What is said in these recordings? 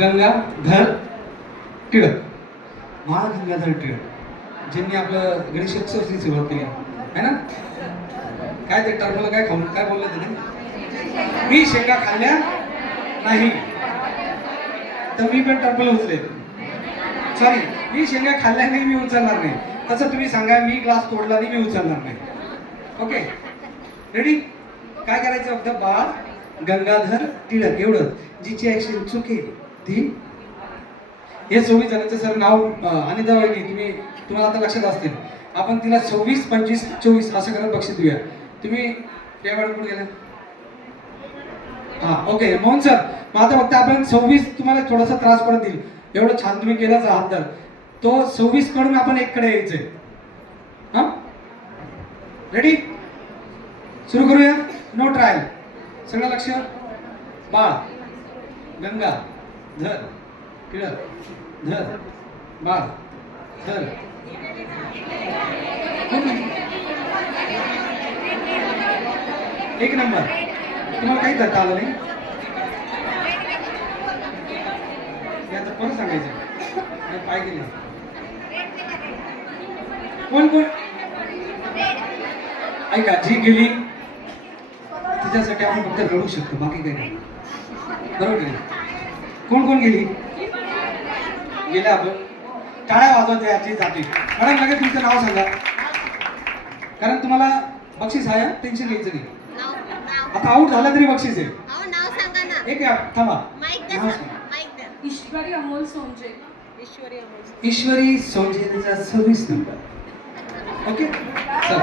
गंगाधर टिळक, बाळ गंगाधर टिळक, ज्यांनी आपलं गणेशोत्सवाची सुरुवात केली आहे ना. काय ते टर्मला काय खाऊन काय बोललं त्याने, मी शेंगा खाल्ल्या नाही तर मी पण टर्मल उचले. सॉरी, मी शेंगा खाल्ल्या नाही मी उचलणार नाही. तसं तुम्ही सांगा मी ग्लास तोडला आणि मी उचलणार नाही. Okay ready. काय करायचं फक्त बाळ गंगाधर टिळक एवढं. जिची ऍक्शन चुके ती हे 24 जणांचं सर नाव अनिता वहिनी तुम्हाला आता लक्षात असतील. आपण तिला 26, 25, 24 असं करत बक्षीस देऊया. तुम्ही त्या मॅडम कुठे गेल्या? हा ओके मोहन सर. मग आता फक्त आपण 26 तुम्हाला थोडासा त्रास पडत देईल. एवढं छान तुम्ही केलाच आहात तर तो 26 कडून आपण एक कडे यायचंय. हा रेडी सुरू करूया. No trial. सगळं लक्ष. बाळ गंगा धर टिळक धर बाळ धर. एक नंबर. तुम्हाला काही धरता आलं नाही. आता परत सांगायचं पाय गेले. कोण कोण ऐका, जी गेली तिच्यासाठी आपण फक्त रडू शकतो, बाकी काही नाही. बरोबर नाही. कोण कोण गेली? गेल्या आपण टाळ्या वाजवायच्या याची जाते. मॅडम लगेच तुमचं नाव सांगा, कारण तुम्हाला बक्षीस आहे. टेन्शन घ्यायचं नाही. आता आऊट झाला तरी बक्षीस आहे. एक थांबा. ईश्वरी अमोल सोंजे. ईश्वरी सोंजेचा 26 नंबर. ओके चल.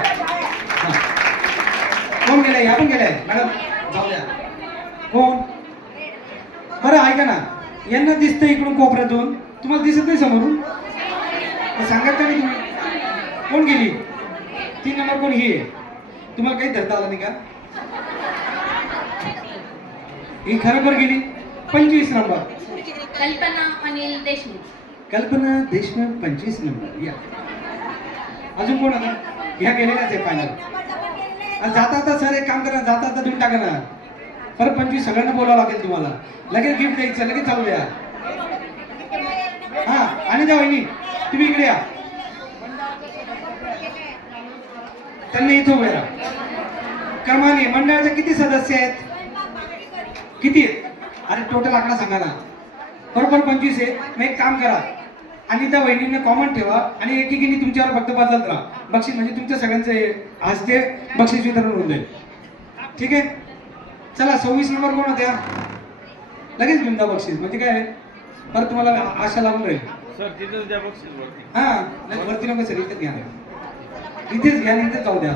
कोण गेलाय? आपण गेलाय मॅडम जाऊ द्या. कोण? बरं ऐका ना, यांना दिसतं इकडून कोपऱ्यातून, तुम्हाला दिसत नाही समोरून. सांगा का नाही तुम्ही कोण गेली? 3 नंबर कोण? ही तुम्हाला काही धरता आलं नाही का? ही खरोखर गेली. 25 नंबर कल्पना अनिल देशमुख. कल्पना देशमुख 25 नंबर. या अजून कोण आता? ह्या गेलेल्याच आहे फायनल. जाता आता सर एक काम करा, जाता आता तुम्ही टाका ना. परत 25 सगळ्यांना बोलावं लागेल तुम्हाला. लगेच गिफ्ट द्यायचं, लगेच चालू द्या. हा आणि त्या वहिनी तुम्ही इकडे या. त्यांना इथं उभे राहा. क्रमाने मंडळाचे किती सदस्य आहेत? किती आहेत? अरे टोटल आकडा सांगा ना. बरोबर 25 आहे. मग एक काम करा, आणि त्या वहिनींना कॉमन ठेवा आणि एकेकीने तुमच्यावर फक्त बदलत राहा. बक्षीस म्हणजे तुमच्या सगळ्यांचे हस्ते बक्षीस वितरण होऊन जाईल. ठीक आहे चला. 26 नंबर कोण होत्या? लगेच घेऊन जा बक्षीस. म्हणजे काय परत तुम्हाला आशा लागून राहील. सर तिथेच द्या बक्षीस वरती. हा वरती नको सर, इथेच घ्या. इथेच घ्या, इथेच जाऊ द्या.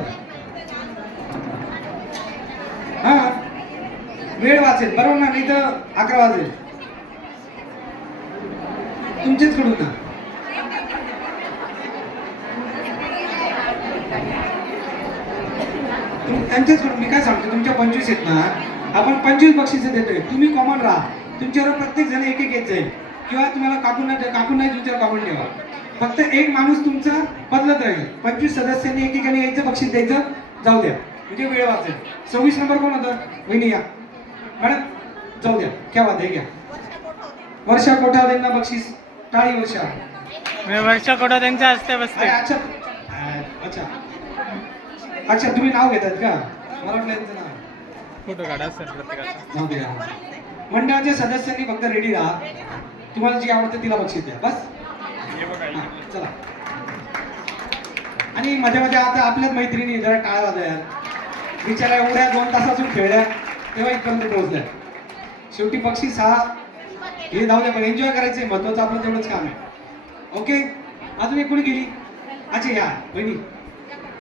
हा वेळ वाचेल बरोबर ना, नाही तर 11 वाजेल. तुमचेच कडून ना. त्यांचेच कडून. मी काय सांगतो, तुमच्या 25 आहेत ना, आपण 25 बक्षीस देतोय. तुम्ही कॉमन राहा. तुमच्यावर प्रत्येक जण एक एक येत जाईल, किंवा तुम्हाला काकून नाही तुमच्यावर कॉमन ठेवा. फक्त एक माणूस तुमचा बदलत राहील. 25 सदस्यांनी एकेकाने यायचं बक्षीस द्यायचं, जाऊ द्या. म्हणजे वेळ वाचेल. 26 नंबर कोण होतं? वहिनी या. मॅडम जाऊ द्या. क्या बात आहे. घ्या वर्षा कोठावदेंना बक्षीस. टाळी वर्षा. वर्षा कोटा त्यांच्या हस्ते बसते. अच्छा अच्छा अच्छा तुम्ही नाव घेतात का? मला वाटलं यांचं नाव. फोटो काढा सर प्रत्येकाचा. जाऊ द्या. मंडळाच्या सदस्यांनी फक्त रेडी राहा. तुम्हाला जी आवडते तिला बक्षीस द्या बस. चला. आणि मध्ये मध्ये आता आपल्याच मैत्रिणी जरा टाळ वाजल्या. बिचारा एवढ्या 2 तासातून खेळल्या तेव्हा इथपर्यंत पोहोचल्या. शेवटी बक्षीस हा हे जाऊ द्या, पण एन्जॉय करायचंय महत्वाचं आपलं, तेवढंच काम आहे. ओके अजून एक कोणी गेली? अच्छा या बहिणी